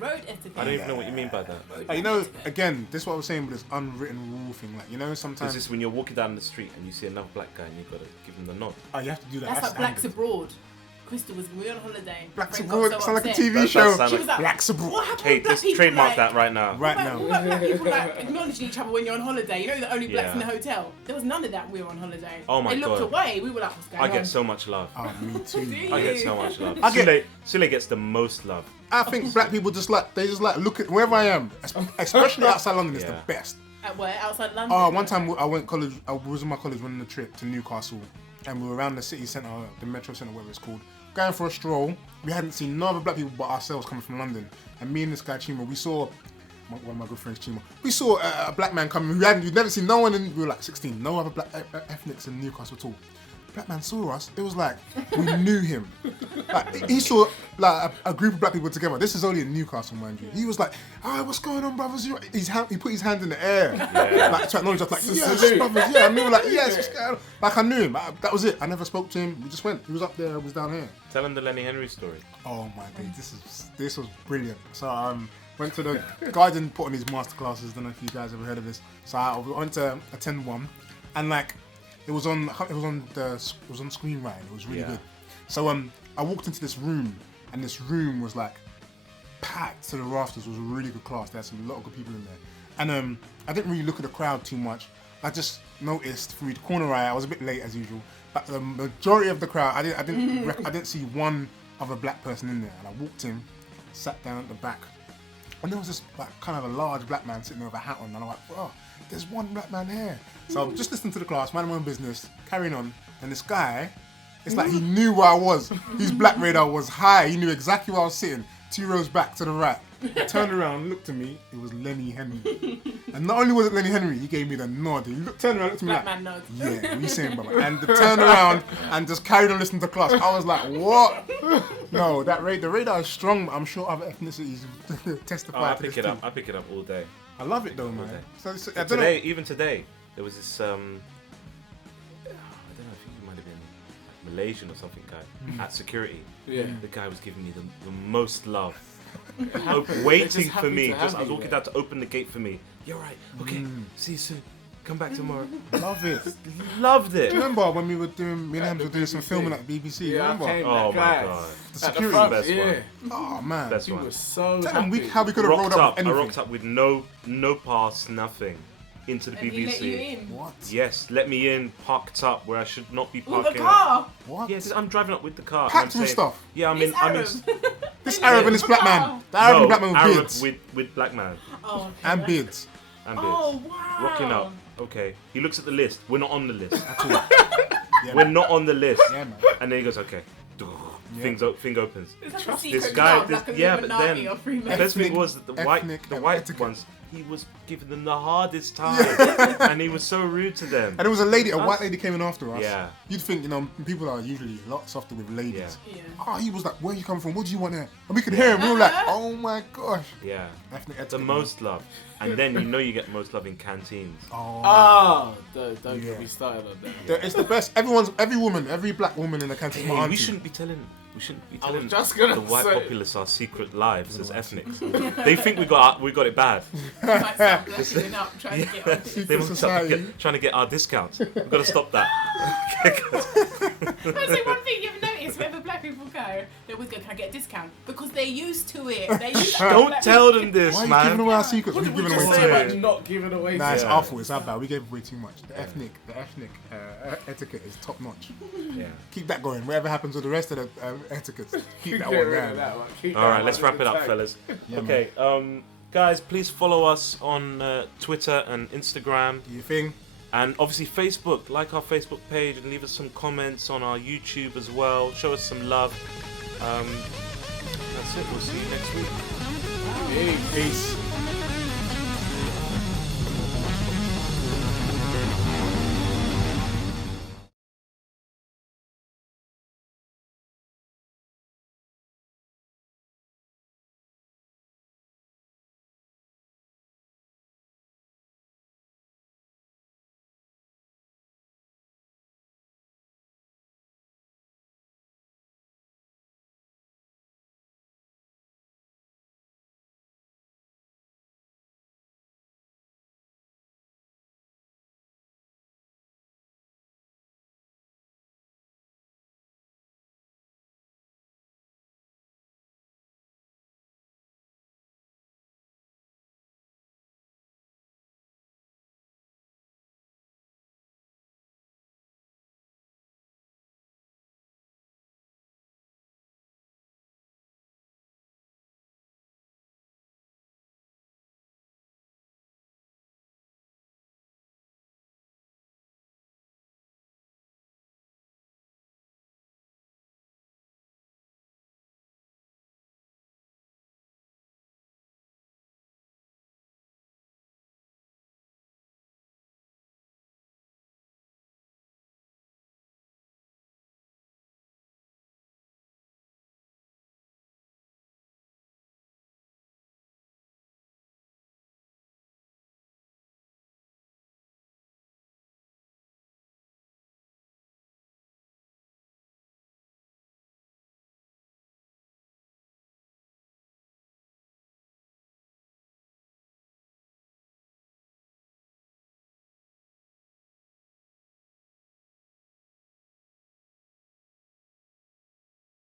Road etiquette. I don't even know what you mean by that. You know, again, this is what I was saying with this unwritten rule thing. Like, you know, Is sometimes this when you're walking down the street and you see another black guy and you've got to give him the nod? oh, you have to do that. That's like Blacks standard. Abroad. Crystal was we were on holiday. Blacks My friend got Abroad. so Sound like a upset. TV That show. does sound She was like, Blacks Abroad. "What happened Hey, with black let's people, trademark like, that right now. Right What now. about black people like acknowledging each other when you're on holiday? You know, the only blacks Yeah. in the hotel. There was none of that. When we were on holiday. Oh my they looked God. away. We were like, "What's going I on?" get so much love. Oh, me too. Do I get you? so much love. I get- Sule gets the most love. I think black people just like look at wherever I am, especially outside London. It's Yeah. the best. At where? Outside London. Oh, one time I went college. I was in my college running a trip to Newcastle, and we were around the city centre, the metro centre, whatever it's called, going for a stroll. We hadn't seen no other black people but ourselves coming from London. And me and this guy Chima, we saw one of my good friends Chima. We saw a black man coming. We'd never seen no one. We were like 16. No other black ethnics in Newcastle at all. Black man saw us. It was like we knew him. Like he saw like a group of black people together. This is only in Newcastle, mind you. He was like, "Ah, what's going on, brothers?" He put his hand in the air, like to acknowledge us, like, "Yes, brothers, yeah." And we were like, "Yes, what's going on?" Like I knew him. That was it. I never spoke to him. We just went. He was up there. I was down here. Tell him the Lenny Henry story. Oh my days, this was brilliant. So went to the guy didn't put on his masterclasses. Don't know if you guys ever heard of this. So I went to attend one, and like. It was on screenwriting. It was really good. So I walked into this room, and this room was like packed to the rafters. It was a really good class. There had a lot of good people in there, and I didn't really look at the crowd too much. I just noticed through the corner eye. I was a bit late as usual, but the majority of the crowd, I didn't see one other black person in there. And I walked in, sat down at the back, and there was this like kind of a large black man sitting there with a hat on, and I'm like, oh, there's one black man here. So I'm just listening to the class, minding my own business, carrying on, and this guy, it's like he knew where I was. His black radar was high. He knew exactly where I was sitting, 2 rows back to the right. He turned around, looked at me. It was Lenny Henry. And not only was it Lenny Henry, he gave me the nod. He turned around, looked at me Black like, man nod. yeah, what are you saying, brother? And turned around and just carried on listening to class. I was like, what? No, the radar is strong, but I'm sure other ethnicities testify to this too. I pick it up all day. I love it though, man. So I don't Today, know. even today, there was this. I don't know. I think it might have been Malaysian or something guy at security. Yeah. The guy was giving me the most love. Waiting for me. happy to have I was you walking there. down to open the gate for me. You're right. Okay. See you soon. Come back tomorrow. Love it. Loved it. Do you remember when we were doing, me and Hams were doing some BBC. filming at BBC? Yeah, I remember? came, Oh that my guy. god. The At the security. front, Best yeah. one. Oh man. Best He one. was so Tell them happy. how we could have rolled Rocked up up. with I anything. rocked up with no pass, nothing, into the And he BBC. let you in. What? Yes, let me in, parked up where I should not be With parking. a car. What? Yes, I'm driving up with the car. and Packed I'm with saying- stuff. Yeah, I'm It's in. I'm Arab. in. This Arab and this black man. The Arab and black man with Arab beards. with black man Oh, okay. And beards. and beards. Oh, wow. Rocking up. Okay. He looks at the list. We're not on the list. At all. Yeah, We're man. not on the list. Yeah, man. And then he goes, okay. Thing opens. It's like a This secret guy, club, like a but Illuminati then or Freemason. the best thing was that the white etiquette. ones, he was giving them the hardest time, and he was so rude to them. And there was a white lady came in after us. Yeah. You'd think, people are usually a lot softer with ladies. Yeah. Oh, he was like, where you come from? What do you want here? And we could hear him. We were like, oh my gosh. Yeah, Ethnic the etiquette, most love, and then you get most love in canteens. Oh. Oh, don't Yeah. get me started on that. It's the best. Every black woman in the canteen. Hey, my auntie. we shouldn't be telling I was just gonna the white say- populace our secret lives as ethnics. They think we got it bad. You might start blessing up, trying to get on. They Secret must society. trying to get our discounts. We've got to stop that. But see, one thing you've noticed whenever black people go, they always go, can I get a discount? Because they're used to it. They're used to Don't black tell people them this, Why are you man. giving away our secrets? What We've did we given just away say too about much. not giving away? Nah, it's Yeah. our fault. It's our bad. We gave away too much. The ethnic etiquette is top notch. Yeah. Keep that going. Whatever happens with the rest of the etiquettes, keep that Get one rid of going. that one. Keep All that right, one let's in wrap the it up, tank. fellas. Yeah, Okay, guys, please follow us on Twitter and Instagram, Do you think? and obviously Facebook. Like our Facebook page and leave us some comments on our YouTube as well. Show us some love. That's it. We'll see you next week. Peace. Peace.